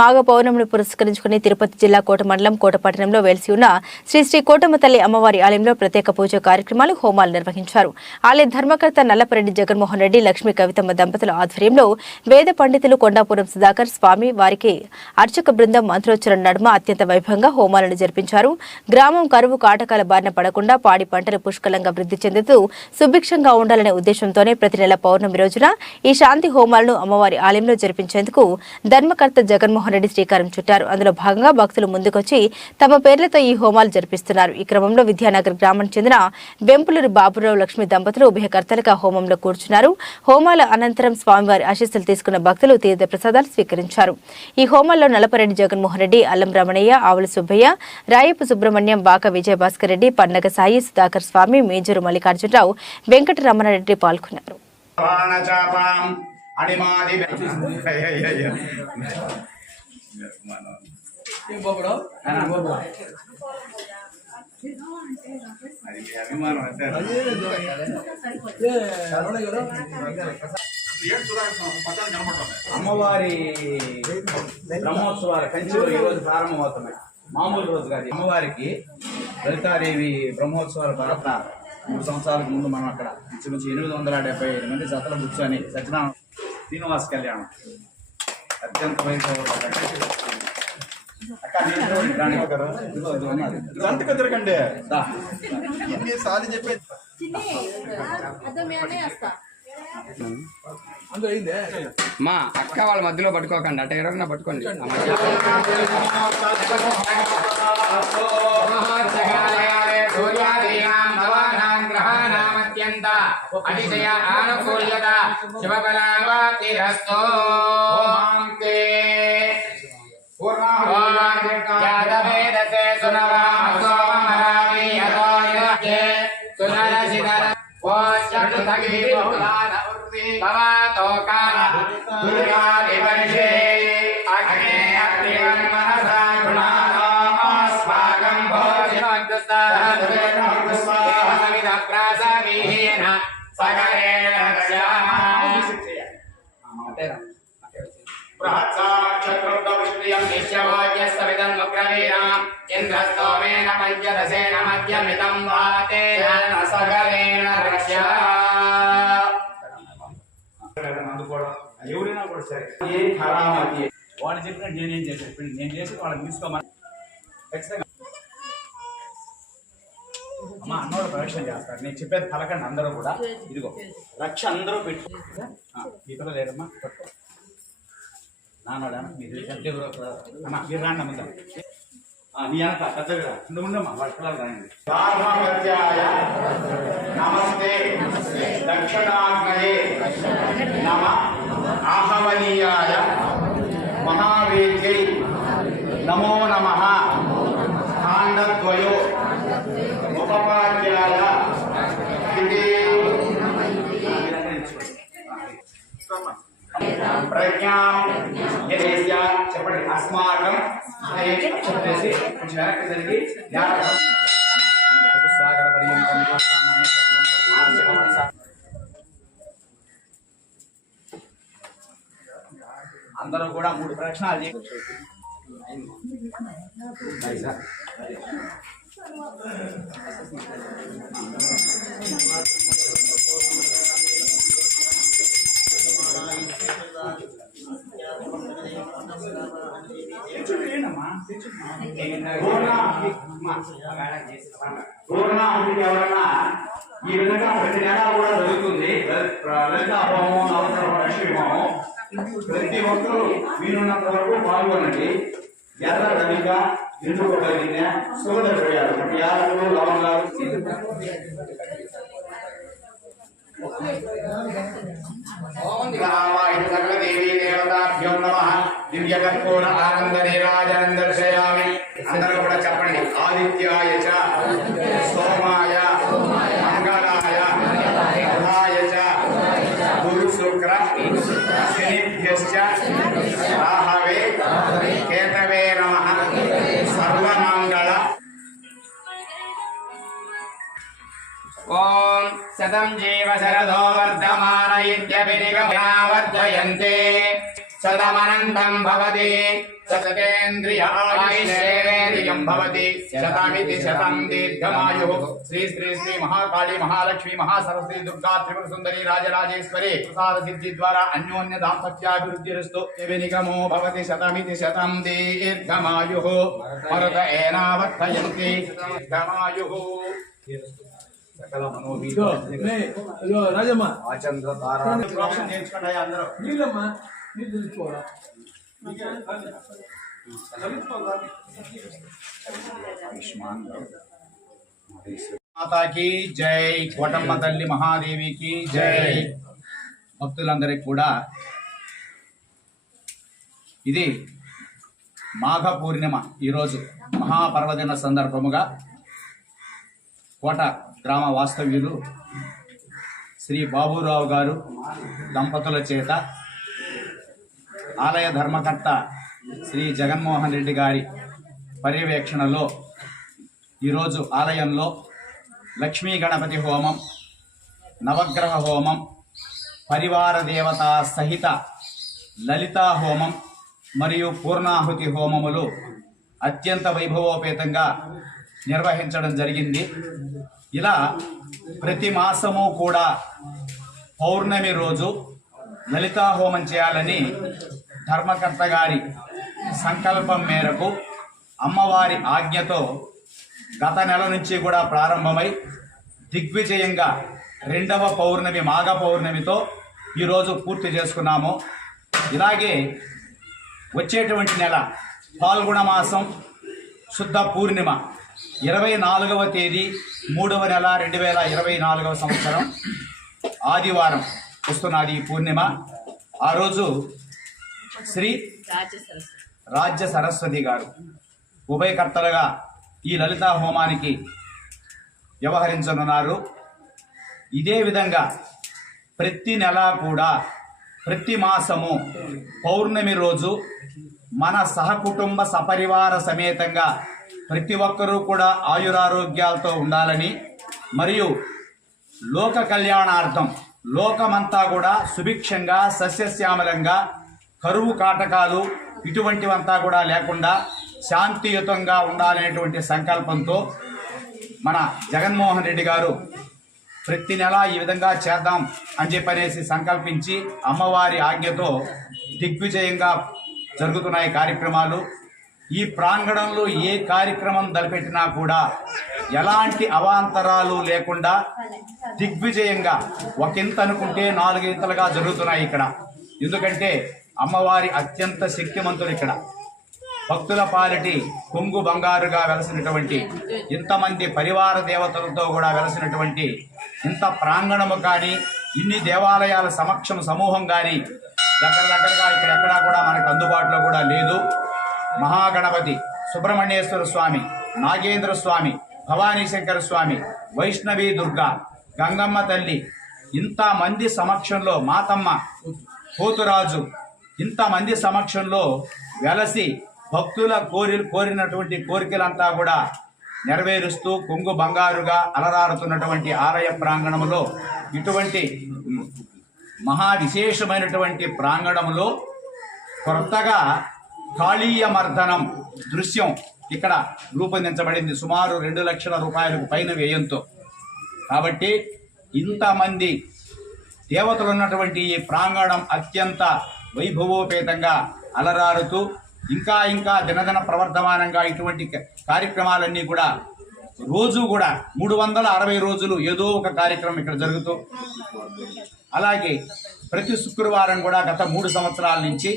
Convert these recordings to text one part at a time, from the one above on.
మాఘ పౌర్ణమిని పురస్కరించుకుని తిరుపతి జిల్లా కోట మండలం కోటపట్టణంలో వెలిసి ఉన్న శ్రీ శ్రీ కోటమ్మ తల్లి అమ్మవారి ఆలయంలో ప్రత్యేక పూజ కార్యక్రమాలు హోమాలు నిర్వహించారు. ఆలయ ధర్మకర్త నల్లపరెడ్డి జగన్మోహన్ రెడ్డి, లక్ష్మీ కవితమ్మ దంపతుల ఆధ్వర్యంలో వేద పండితులు కొండాపురం సుధాకర్ స్వామి వారికి అర్చక బృందం మంత్రోచ్చరణ నడుమ అత్యంత వైభవంగా హోమాలను జరిపించారు. గ్రామం కరువు కాటకాల బారిన పడకుండా పాడి పంటలు పుష్కలంగా వృద్ధి చెందుతూ సుభిక్షంగా ఉండాలనే ఉద్దేశంతోనే ప్రతి నెల పౌర్ణమి రోజున ఈ శాంతి హోమాలను అమ్మవారి ఆలయంలో జరిపించేందుకు ధర్మకర్త జగన్మోహన్ రెడ్డి శ్రీకారం చుట్టారు. అందులో భాగంగా భక్తులు ముందుకొచ్చి తమ పేర్లతో ఈ హోమాలు జరిపిస్తున్నారు. ఈ క్రమంలో విద్యానగర్ గ్రామానికి చెందిన వెంపులూరి బాబురావు లక్ష్మి దంపతులు ఉభయకర్తలుగా హోమంలో కూర్చున్నారు. హోమాల అనంతరం స్వామివారి ఆశీస్సులు తీసుకున్న భక్తులు తీర్థ ప్రసాదాలు స్వీకరించారు. ఈ హోమాల్లో నల్లపరెడ్డి జగన్మోహన్ రెడ్డి, అల్లం రమణయ్య, ఆవుల సుబ్బయ్య, రాయపు సుబ్రహ్మణ్యం, బాక విజయభాస్కర్ రెడ్డి, పండగ సాయి, సుధాకర్ స్వామి, మేజూరు మల్లికార్జునరావు, వెంకటరమణారెడ్డి పాల్గొన్నారు. అమ్మవారి బ్రహ్మోత్సవాలు కంచిలో ఈ రోజు ప్రారంభమవుతున్నాయి. మామూలు రోజు కాదు. అమ్మవారికి లలితాదేవి బ్రహ్మోత్సవాల ప్రార్థన 3 సంవత్సరాలకు ముందు మనం అక్కడ ఇంచుమించు 875 మంది జతలు కూర్చొని సత్యనారాయణ శ్రీనివాస కళ్యాణం అత్యంత వైభవంగా తిరగండి ఎన్నిసార్లు చెప్పేది. మా అక్క వాళ్ళ మధ్యలో పట్టుకోకండి, అట్ట ఎవరైనా పట్టుకోండి. అతిశయ ఆనుకూల్యత శుభఫలావాప్తిరస్తు. యాదవేదసే సునవామసోమరామీయతోయే సునరసిదర ఓషణుతగిరి బహుళాన ఉర్వి భవతోకాన దుర్గాదివర్షే అగ్నే అగ్నివం మనసా గుణానాస్మాకం భోజనోద్దుస్తారమిద ప్రాసవీహీన సగరేణ ఇంద్రస్తోమేన పంచదశేన మధ్యమితం వాతేన సగరేణ రక్ష్యా. ఎవరైనా కూడా సరే వాళ్ళు చెప్పినట్టు నేనేం చేశాను, నేను చేసి వాళ్ళని తీసుకోమని ఖచ్చితంగా అమ్మ అన్నోళ్ళు ప్రవేశం చేస్తారు. నేను చెప్పేది పలకండి అందరూ కూడా. ఇదిగో రక్ష అందరూ పెట్టు. ఇతర లేదమ్మా పట్టుకో. నాన్నోడా మీరు అమ్మా మీరు రాండి ముందు. నీ అంత పెద్దగా ఉండమ్మా వాళ్ళ పిల్లలు రాయండి. నమస్తే దక్షిణాగ్నయే నమ ఆహవనీయాయ మహావేద్యై నమో నమః. ఖాండద్వయో ఉపపాద్యాయ ప్రజ్ఞాం చెప్పండి. అస్మాకం చెప్పేసి కొంచెం వెనక్కి జరిగి అందరూ కూడా 3 ప్రశ్నలు ఎవరన్నా ఈ విధంగా ప్రతి నెల కూడా జరుగుతుంది. లలితా హోమం, నవసర లక్ష్మీ హోమం. ప్రతి ఒక్కరూ వీలున్నంత వరకు పాల్గొనండి. ఎర్ర రవిక, ఎందుకు కలిగిన సుగంధ ద్రవ్యాలు, యాలకులు, లవంగాలు సకల దేవీ దేవతాభ్యో నమః. దివ్య కర్పూర ఆనంద నీరాజనం దర్శయామి. అందరూ కూడా చెప్పండి. ఆదిత్యాయ చ సోమాయ మంగళాయ బుధాయ చ గురు శుక్ర శనిభ్యశ్చ రాహవే కేతవే నమః. సర్వమంగళ. ఓం శతం జీవ శరదో వర్ధమాన ఇత్యభినిగమనావర్ధయంతే शतमनन्तं भवति शततेन्द्रिय आयुष्येन्द्रियं भवति शतमिति शतं दीर्घमायुः श्री श्री श्री महाकाली महालक्ष्मी महासरस्वती दुर्गा त्रिपुर सुंदरी राजराजेश्वरी प्रसाद सिद्धि द्वारा अन्योन्य दाम्पत्याभिवृद्धिरस्तु निगमो भवति शतमिति शतं दीर्घमायुः मरुत एनावर्तयन्ति दीर्घमायुः सकल రాజమ్మ ఆచంద్ర తారా ప్రోక్షణ చేయించుకోండి అందరూ నీళ్ళమ్మా నీళ్ళు తెలుసుకోవాలా మాతా की జై కోటమ్మ తల్లి మహాదేవికి జై భక్తులందరికీ కూడా ఇది మాఘ పూర్ణిమ ఈరోజు మహాపర్వదిన సందర్భముగా కోట గ్రామ వాస్తవ్యులు శ్రీ బాబురావు గారు దంపతుల చేత ఆలయ ధర్మకర్త శ్రీ జగన్మోహన్ రెడ్డి గారి పర్యవేక్షణలో ఈరోజు ఆలయంలో లక్ష్మీ గణపతి హోమం, నవగ్రహ హోమం, పరివార దేవతా సహిత లలితా హోమం మరియు పూర్ణాహుతి హోమములు అత్యంత వైభవోపేతంగా నిర్వహించడం జరిగింది. ఇలా ప్రతి మాసము కూడా పౌర్ణమి రోజు లలితా హోమం చేయాలని ధర్మకర్త గారి సంకల్పం మేరకు అమ్మవారి ఆజ్ఞతో గత నెల నుంచి కూడా ప్రారంభమై దిగ్విజయంగా రెండవ పౌర్ణమి మాఘ పౌర్ణమితో ఈరోజు పూర్తి చేసుకున్నాము. ఇలాగే వచ్చేటువంటి నెల పాల్గొన మాసం శుద్ధ పూర్ణిమ 24వ తేదీ 3వ నెల 2024వ సంవత్సరం ఆదివారం వస్తున్నది ఈ పూర్ణిమ. ఆ రోజు శ్రీ రాజ్య సరస్వతి గారు ఉభయకర్తలుగా ఈ లలితా హోమానికి వ్యవహరించనున్నారు. ఇదే విధంగా ప్రతి నెల కూడా ప్రతి మాసము పౌర్ణమి రోజు మన సహకుటుంబ సపరివార సమేతంగా ప్రతి ఒక్కరూ కూడా ఆయురారోగ్యాలతో ఉండాలని మరియు లోక కళ్యాణార్థం లోకమంతా కూడా సుభిక్షంగా సస్యశ్యామలంగా కరువు కాటకాలు ఇటువంటివంతా కూడా లేకుండా శాంతియుతంగా ఉండాలనేటువంటి సంకల్పంతో మన జగన్మోహన్ రెడ్డి గారు ప్రతి నెల ఈ విధంగా చేద్దాం అని చెప్పనేసి సంకల్పించి అమ్మవారి ఆజ్ఞతో దిగ్విజయంగా జరుగుతున్నాయి కార్యక్రమాలు. ఈ ప్రాంగణంలో ఏ కార్యక్రమం తలపెట్టినా కూడా ఎలాంటి అవాంతరాలు లేకుండా దిగ్విజయంగా ఒకంత అనుకుంటే 4 ఇంతలుగా జరుగుతున్నాయి ఇక్కడ. ఎందుకంటే అమ్మవారి అత్యంత శక్తిమంతుడు ఇక్కడ. భక్తుల పాలిటి కొంగు బంగారుగా వెలసినటువంటి ఇంతమంది పరివార దేవతలతో కూడా వెలసినటువంటి ఇంత ప్రాంగణము కానీ ఇన్ని దేవాలయాల సమూహం కానీ దగ్గరగా ఇక్కడ ఎక్కడా కూడా మనకు అందుబాటులో కూడా లేదు. మహాగణపతి, సుబ్రహ్మణ్యేశ్వర స్వామి, నాగేంద్ర స్వామి, భవానీ శంకర స్వామి, వైష్ణవి దుర్గా, గంగమ్మ తల్లి ఇంతమంది సమక్షంలో మాతమ్మ, పోతురాజు ఇంతమంది సమక్షంలో వెలసి భక్తుల కోరినటువంటి కోరికలంతా కూడా నెరవేరుస్తూ కొంగు బంగారుగా అలరారుతున్నటువంటి ఆలయ ప్రాంగణంలో ఇటువంటి మహా విశేషమైనటువంటి ప్రాంగణంలో కొత్తగా కాళీయ మర్దనం దృశ్యం ఇక్కడ రూపొందించబడింది. సుమారు 2 లక్షల రూపాయలకు పైన వ్యయంతో. కాబట్టి ఇంతమంది దేవతలు ఉన్నటువంటి ఈ ప్రాంగణం అత్యంత వైభవోపేతంగా అలరారుతూ ఇంకా దినదిన ప్రవర్ధమానంగా ఇటువంటి కార్యక్రమాలన్నీ కూడా రోజు కూడా 360 రోజులు ఏదో ఒక కార్యక్రమం ఇక్కడ జరుగుతూ, అలాగే ప్రతి శుక్రవారం కూడా గత 3 సంవత్సరాల నుంచి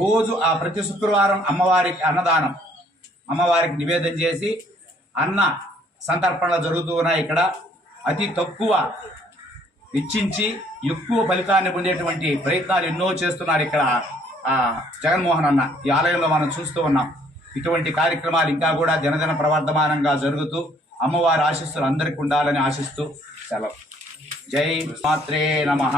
రోజు ఆ ప్రతి శుక్రవారం అమ్మవారికి అన్నదానం, అమ్మవారికి నివేదన చేసి అన్న సంతర్పణలు జరుగుతూ ఉన్నాయి. ఇక్కడ అతి తక్కువ వెచ్చించి ఎక్కువ ఫలితాన్ని పొందేటువంటి ప్రయత్నాలు ఎన్నో చేస్తున్నారు ఇక్కడ జగన్మోహన్ అన్న. ఈ ఆలయంలో మనం చూస్తూ ఉన్నాం. ఇటువంటి కార్యక్రమాలు ఇంకా కూడా దినదిన ప్రవర్ధమానంగా జరుగుతూ అమ్మవారి ఆశీస్సులు అందరికీ ఉండాలని ఆశిస్తూ సెలవు. జై మాత్రే నమః.